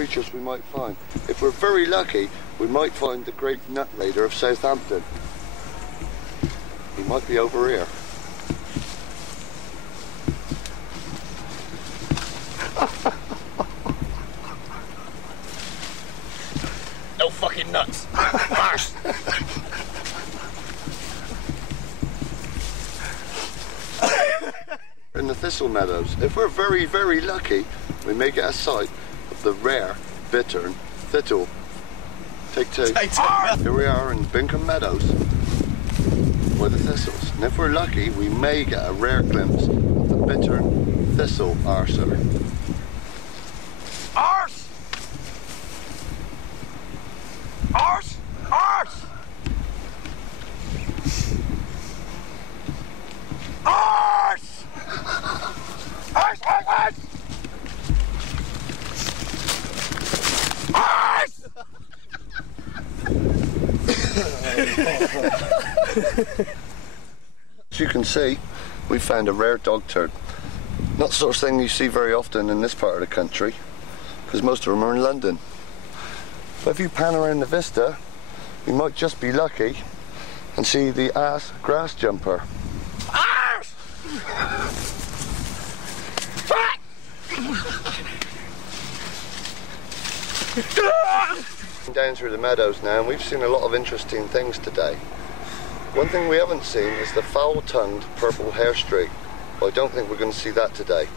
creatures we might find. If we're very lucky, we might find the great nut raider of Southampton. He might be over here. No fucking nuts. Mars. In the thistle meadows, if we're very, very lucky, we may get a sight of the rare bittern thistle. Take two. Here we are in Bingham Meadows with the thistles. And if we're lucky, we may get a rare glimpse of the bittern thistle arser. Arse! Arse! Arse! Arse! Arse! Arse! Arse! As you can see, we found a rare dog turd. Not the sort of thing you see very often in this part of the country, because most of them are in London. But if you pan around the vista, you might just be lucky and see the ass grass jumper. Arse! Down through the meadows now, and we've seen a lot of interesting things today. One thing we haven't seen is the foul-tongued purple hair streak. Well, I don't think we're going to see that today.